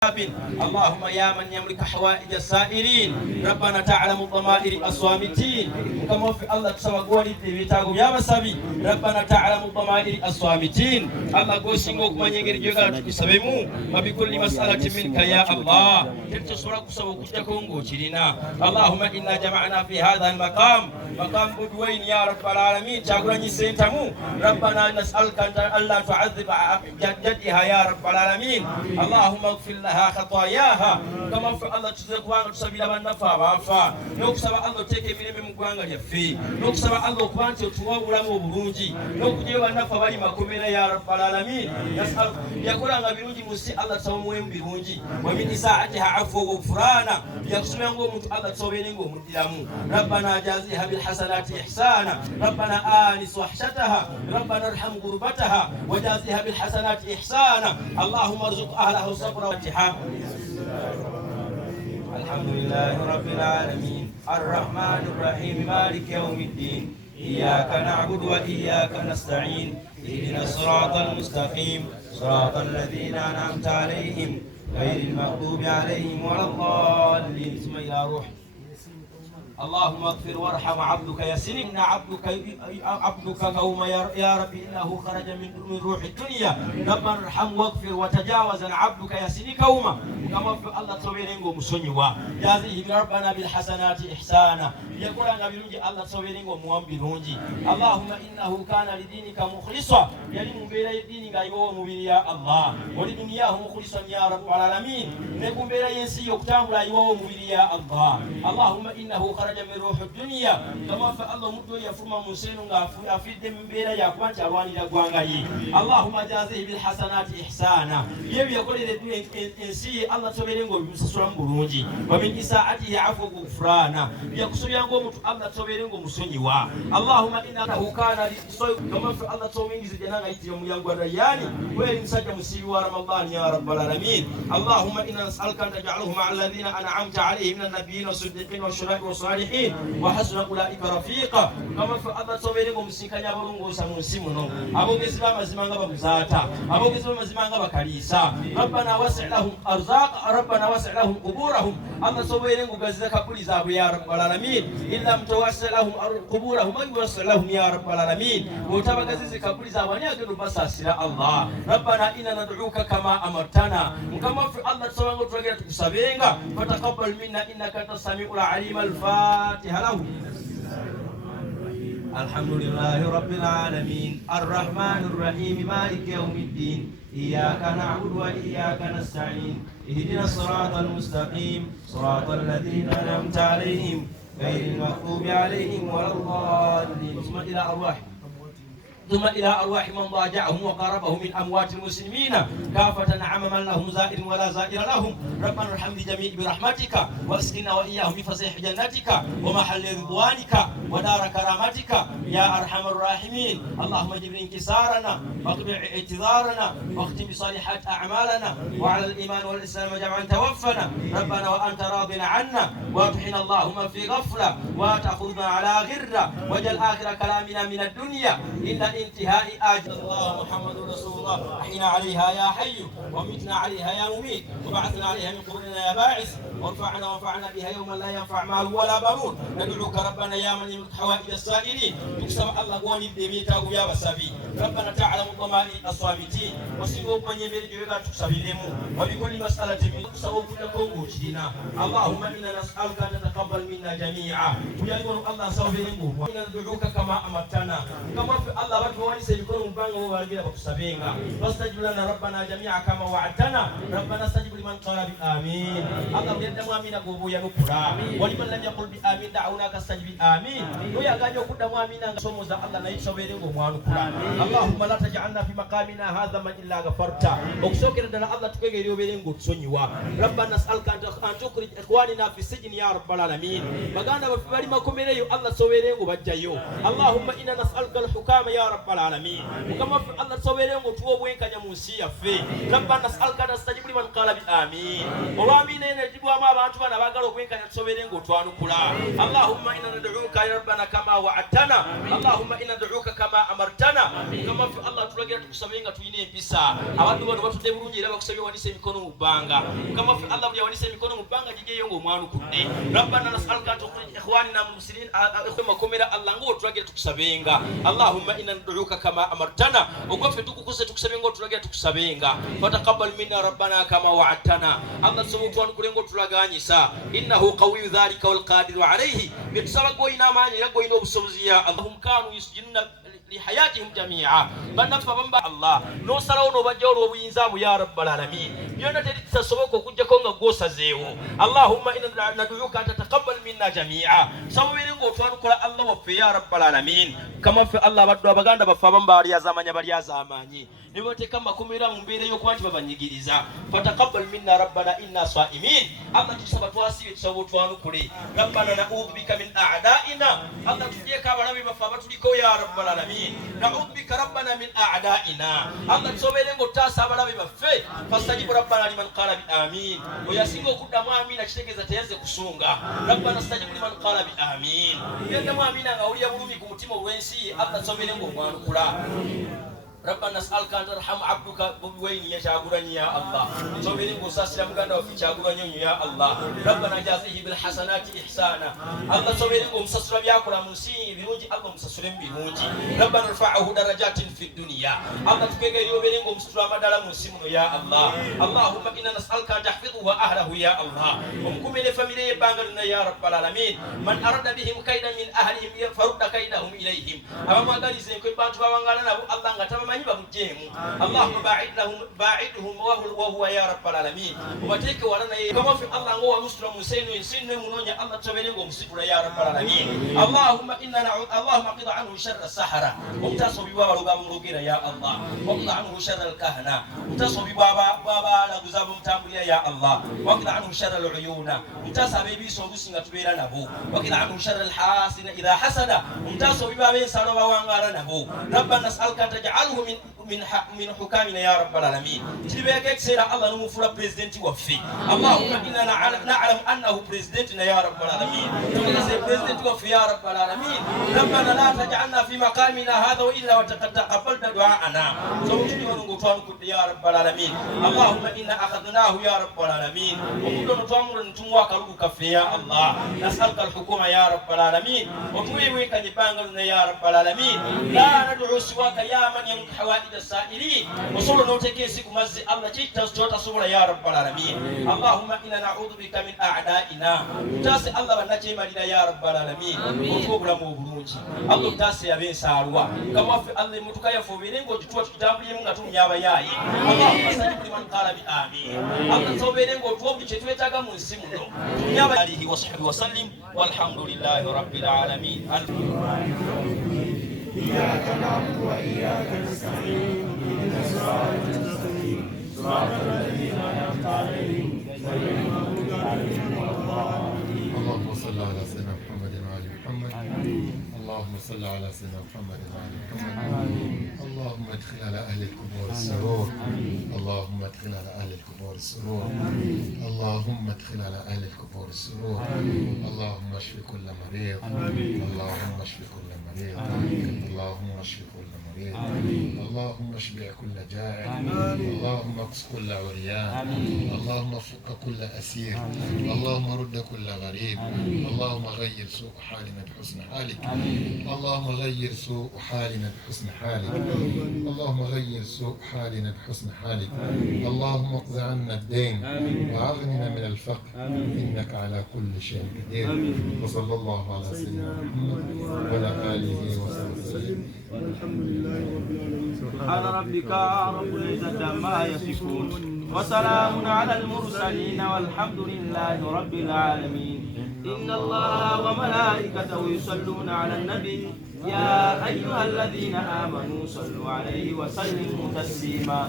اللهم يا من يملك حوائج السائرين ربنا تعلم الضمائر الصامتين كما في الله تسوغوني بيتاغو يا مسابي ربنا تعلم الضمائر الصامتين الله غوشينغو كما يغير جوغا تسبيمو وبكل مسألة منك يا الله تنتصرك سوكو تكونغو تشيرينا اللهم إنا جمعنا في هذا المقام مقام بدوين يا رب العالمين تاغراني سينتمو ربنا نسألك أن الله تعذب جدها يا رب العالمين اللهم اغفر خطاياها كما في الله تزكوان تسبيلا بنفا وافا نوكسبا الله تيكي ميرمي مغوانغا يفي نوكسبا الله كوانتي توا ولامو برونجي نوكجي ونفا بالي ماكومينا يا رب العالمين نسأل يقول أن برونجي مسي الله تسوموين برونجي ومن إساعتها عفو وغفرانا يقسم ينغو مت الله تسوبينغو مدلامو ربنا جازيها بالحسنات إحسانا ربنا آنس وحشتها ربنا ارحم غربتها وجازيها بالحسنات إحسانا اللهم ارزق أهله صبرا واتحاد الحمد لله رب العالمين الرحمن الرحيم مالك يوم الدين إياك نعبد وإياك نستعين اهدنا الصراط المستقيم صراط الذين أنعمت عليهم غير المغضوب عليهم ولا الضالين ثم إلى روح اللهم اغفر وارحم عبدك ياسين إن عبدك قوم يا رب إنه خرج من روح الدنيا ربنا ارحم واغفر وتجاوز عن عبدك ياسين قوما كما في الله تسويرينغو مسونيوا جازيه ربنا بالحسنات إحسانا يقول أن بيرونجي الله تسويرينغو موام بيرونجي اللهم إنه كان لدينك مخلصا يلي مبيرا دينك يو مبير يا الله ولدنياه مخلصا يا رب العالمين نكون بيرا ينسي يقتام لا يو مبير يا الله اللهم إنه خرج من روح الدنيا كما فالله مدو يفرما مسينو في دم بيرا يا كوانتا رواني لغوانغاي اللهم جازيه بالحسنات إحسانا يبي يقول لدي إنسي الله تبيرينغو يمسسرام برونجي ومن إساعته عفو غفرانا يقصو يانغو مت الله تبيرينغو مسونيوا اللهم إنه كان كما في الله تبيرينغو زجنانا يتيوم يانغو رياني وين مسجى مسيوا رمضان يا رب العالمين اللهم إنا نسألك أن تجعله مع الذين أنعمت عليهم من النبيين والصديقين والشهداء والصالحين وحسن أولئك رفيقا كما في الله تبيرينغو مسيكانيا برونغو سمونسيمونو أبو جزبا مزمانغا بمزاتا أبو جزبا مزمانغا بكاليسا ربنا وسع لهم أرزاق ربنا وسع لهم قبورهم الله سبحانه وتعالى كبولي زابو يا رب العالمين إن لم توسع لهم قبورهم ما يوسع لهم يا رب العالمين وتبقى زي كبولي زابو نيا كدو بساسلا الله ربنا إننا ندعوك كما أمرتنا كما في الله سبحانه وتعالى تسابينغا فتقبل منا إنك أنت السميع العليم الفاتحة له الحمد لله رب العالمين الرحمن الرحيم مالك يوم الدين إياك نعبد وإياك نستعين اهدنا الصراط المستقيم صراط الذين أنعمت عليهم غير المغضوب عليهم ولا الضالين ثم إلى أرواح من ضاجعهم وقربهم من أموات المسلمين كافة عمما لهم زائر ولا زائر لهم ربنا ارحم بجميع برحمتك واسقنا وإياهم بفسيح جنتك ومحل رضوانك ودار كرامتك يا أرحم الراحمين اللهم جبر انكسارنا واقبع اعتذارنا واختم بصالحات أعمالنا وعلى الإيمان والإسلام جمعا توفنا ربنا وأنت راض عنا وادحنا اللهم في غفلة وتأخذنا على غرة وجل آخر كلامنا من الدنيا إلا انتهاء آجل الله محمد رسول الله أحينا عليها يا حي ومتنا عليها يا مميت وبعثنا عليها من قبرنا يا باعث وانفعنا بها يوما لا ينفع مال ولا بنون ندعوك ربنا يا من يملك حوائج السائلين يكسب الله قواني بميتا ويا بسبي ربنا تعلم الضمائر الصامتين وسيقوم من يمير جوغا تكسبينمو وبكل مسألة من تكسبوا كل كونغو جدينا اللهم إنا نسألك أن تتقبل منا جميعا ويقول الله سوفينمو وإنا ندعوك كما أمرتنا كما في الله واني سيكون مبانغ وارجل بكسبينغا واستجب لنا ربنا جميعا كما وعدتنا ربنا استجب لمن قال بآمين الله يدعو آمين أقوبو ينقرا ولمن لم يقل بآمين دعونا كستجب آمين ويا غانيو كدا آمين سوموزا الله نايت سوبيرينغو موانقرا اللهم لا تجعلنا في مقامنا هذا من إلا غفرتا وكسوكر دنا الله تكوغي ريوبيرينغو تسونيوا ربنا نسألك أن تخرج إخواننا في السجن يا رب العالمين بغانا بفبالي ما كوميريو الله سوبيرينغو بجايو اللهم إنا نسألك الحكام يا رب العالمين وكما في الله تصويرين وتوب وين كان يموسي في ربنا نسألك أن تستجيب لمن قال بآمين وآمين نجيب ما بانتوا نبغى وين كان تصويرين وتوانو كلا اللهم إنا ندعوك يا ربنا كما وعدتنا اللهم إنا ندعوك كما أمرتنا كما في الله تلاقي تكسبين تويني بيسا أود وقت تبرون جرا وكسبين ونسي مكانو مبانغا كما في الله بيا ونسي مكانو مبانغا جيجي يوم مانو كني ربنا نسألك أن تخرج إخواننا المسلمين إخوة كوميرا الله نقول تلاقي تكسبين اللهم إنا ندعوك كما أمرتنا وقف تكوكوسة تكسبين تلاقي تكسبين فتقبل منا ربنا كما وعدتنا الله سبحانه وتعالى تلاقي نساء إنه قوي ذلك والقادر عليه بتسبق وينا ما يلقوا ينوب سوزيا اللهم كانوا يسجنون لحياتهم جميعا بنفع بمبا الله نوصلوا نبجور وينزام يا رب العالمين يونا تريد تسبق وكجا كونغا غوسا زيو اللهم إنا ندعوك أن تتقبل منا جميعا سويرين غوفان كل الله وفي يا رب العالمين كما في الله بدو بغاندا بفا بمبا يا زمانيا بريا زماني nibote kama kumira mumbere yo kwanti babanyigiriza fataqabbal minna rabbana inna sa'imin Allah tusaba twasibe tusabo twanu kule rabbana na'udhu bika min a'da'ina Allah tujie kabalabi bafaba tuliko ya rabbal alamin na'udhu bika rabbana min a'da'ina Allah tusobere ngo tasabalabi bafe fastajibu rabbana liman qala bi amin oyasingo kudamu amina kitegeza teyaze kusunga rabbana stajibu liman qala bi amin yenda mu amina ngawuliya bulumi ku mutima wensi Allah tusobere ngo mwanu kula ربنا نسألك أن ترحم عبدك بوين يشاغرني يا الله توبين قصاص لمغانا وفي شاغرني يا الله ربنا جازيه بالحسنات إحسانا الله توبين قمصصر بياكل مسيء بنوجي الله مسصرين بنوجي ربنا رفعه درجات في الدنيا الله تكيغي يوبين قمصصر مدال مسيم يا الله اللهم إنا نسألك أن تحفظه وأهله يا الله ومكم من فاميلي بانغرنا يا رب العالمين من أراد بهم كيدا من أهلهم فرد كيدهم إليهم أما قال إذن كي بانتوا وانغانا الله نتبع اللهم باعدهم وهو يا رب العالمين وتيك ولنا كما في الله هو مسلم مسين سن منونيا الله تبينه مسيبر يا رب العالمين اللهم إننا نعوذ اللهم قض عنه شر السحرة ومتصب بابا لغام لغيرا يا الله وقض عنه شر الكهنة ومتصب بابا لغزاب متامريا يا الله وقض عنه شر العيون ومتصب بيبي سوغسنا تبيرا نبو وقض عنه شر الحاسد إذا حسد ومتصب بابا سالوا وانغارا نبو ربنا نسألك أن تجعله من حكامنا يا رب العالمين تبيك سير الله نمفر بريزيدنت وفي اللهم إننا نعلم أنه بريزيدنتنا يا رب العالمين تبيك بريزيدنت وفي يا رب العالمين ربنا لا تجعلنا في مقامنا هذا إلا وتقبلت دعاءنا زوجي ونغفرك يا رب العالمين اللهم إنا أخذناه يا رب العالمين وكل نتوامر نتوما كروك في يا الله نسألك الحكومة يا رب العالمين وكوي كان يبانغلنا يا رب العالمين لا ندعو سواك يا من يملك حوائج السائلين وصلوا نوتكي سيكم مزي الله جيتا سجوتا سبولا يا رب العالمين اللهم إنا نعوذ بك من أعدائنا تاسي الله بنجي مدينة يا رب العالمين وفوبلا موبروجي الله تاسي يا بين ساروا كما في الله متكا يفوبينين وجتوات كتابي يمغتون يابا ياي اللهم سجب لمن قال بآمين الله توبينين وجتوات كتوات منسمونو يابا عليه وصحبه وسلم والحمد لله رب العالمين إياك نعبد وإياك نستعين اهدنا الصراط المستقيم صراط الذين أنعمت عليهم غير المغضوب عليهم ولا الضالين. اللهم صل على سيدنا محمد وعلى محمد. اللهم صل على سيدنا محمد وعلى محمد. اللهم ادخل على أهل القبور السرور. اللهم ادخل على أهل القبور السرور. اللهم ادخل على أهل القبور السرور. اللهم اشف كل مريض. اللهم اشف كل مريض. اللهم اشف كل مريض. اللهم اشبع كل جائع. اللهم اقص كل عريان. اللهم فك كل أسير. اللهم رد كل غريب. اللهم غير سوء حالنا بحسن حالك. اللهم غير سوء حالنا بحسن حالك. اللهم غير سوء حالنا بحسن حالك. اللهم اقض عنا الدين واغننا من الفقر انك على كل شيء قدير. وصلى الله على سيدنا محمد وعلى اله وصحبه وسلم والحمد لله رب العالمين. سبحان ربك رب العزة عما يصفون وسلام على المرسلين والحمد لله رب العالمين. إن الله وملائكته يصلون على النبي يا أيها الذين آمنوا صلوا عليه وسلموا تسليما.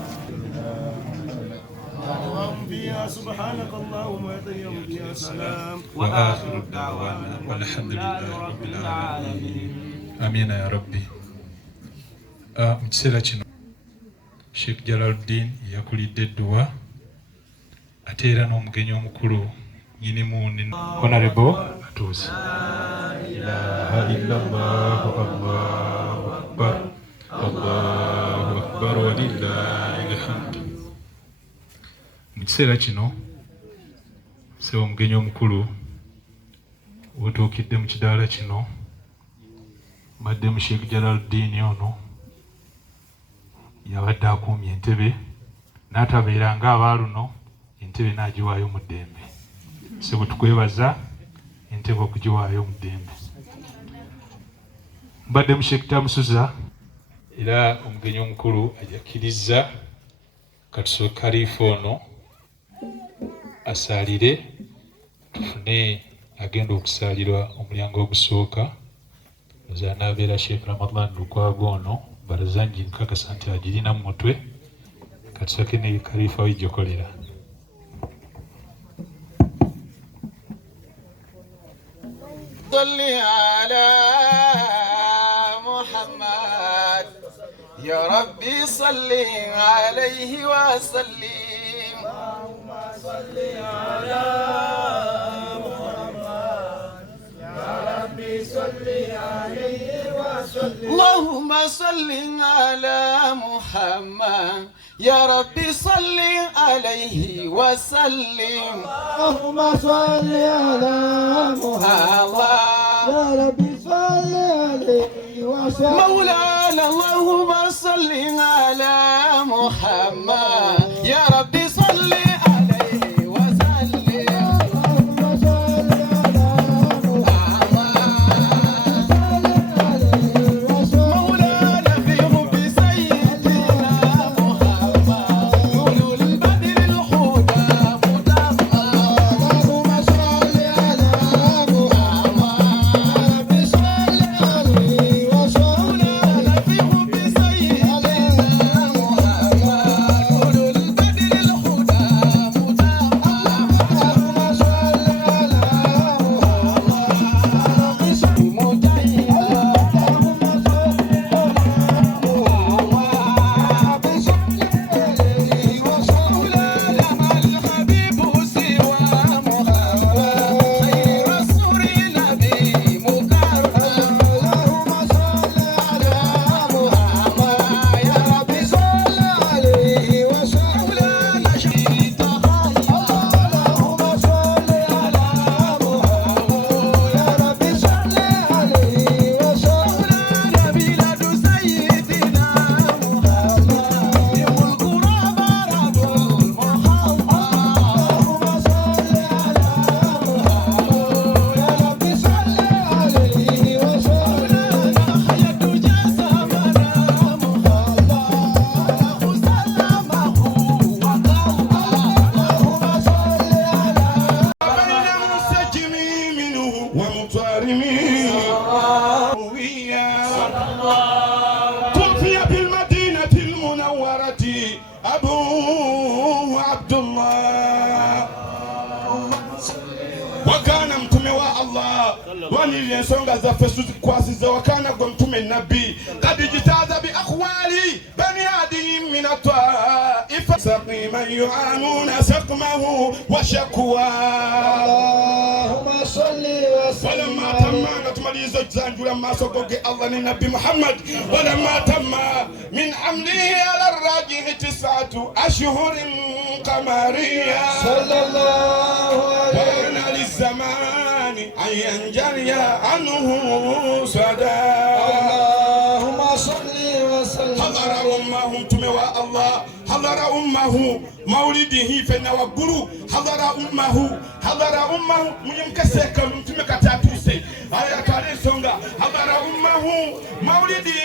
اللهم فيها سبحانك اللهم ويوم فيها سلام وآخر الدعوانا والحمد لله رب العالمين. آمين يا ربي. mu kiseera kino Sheikh Jalaluddin yakulidde edduwa ate era n'omugenyi omukulu nyinimu Honorable atuuse. ilaha illallah allahu akbar allahu akbar walillahi alhamd. Mu kiseera kino sebo omugenyi omukulu wetuukidde mu kidaala kino baddemu Sheikh Jalaluddin ono yabadde akuumye entebe n'atabeera ng'abaaluno entebe n'agiwaayo mu ddembe. Sebo tukwebaza entebe okugiwaayo mu ddembe. Mbaddemu Sheikh Tamusuza era omugenyi omukulu ajakkiriza katusooke Kalifa ono asaalire tufune agenda okusaalirwa omulyango ogusooka ozanabeera Sheikh Ramadan Lukwago ono barazanji nkakasa nti agirina mu mutwe katusooke ne Kalifa wijokolera. صلي على محمد يا ربي صلي عليه وسلم اللهم صل على محمد يا ربي صل عليه وسلم اللهم صل على محمد يا ربي صل عليه وسلم اللهم صل على محمد يا ربي صل عليه وسلم مولانا اللهم صل على محمد يا ربي صل عليه وسلم اللهم صل على محمد مولانا في حب سيدنا محمد نور البدر الهدى مدمر اللهم صل على محمد صل عليه وسلم في حب سيدنا محمد نور البدر الهدى توفي بالمدينة المنورة أبوه عبد الله وكان متمي الله وني songa za fesu kwasiza wakana kwa mtume nabii قد اجتاز بأخوالي بني آدم من الطائف سقيما يعانون سقمه وشكوى اللهم صل وسلم ولما تم نتمليز زانجولا ما سقوك الله للنبي محمد ولما تم من حمله على الراجح 9 أشهر قمرية صلى الله عليه وسلم للزمان أن ينجلي عنه صدى اللهم صل وسلم حضر أمه تموى الله حضر أمه مولده فنوى حضر أمه ميمكسك متمكتاتوسي آية كارين سونغا حضر أمه مولده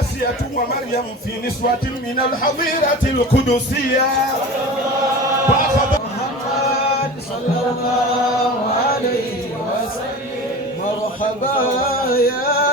آسية ومريم في نسوة من الحظيرة القدسية محمد صلى الله عليه وسلم مرحبا يا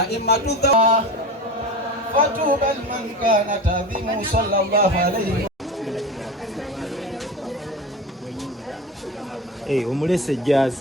أئمة الذوى فتوبى لمن كان تعظيم صلى الله عليه. Omulese jazz.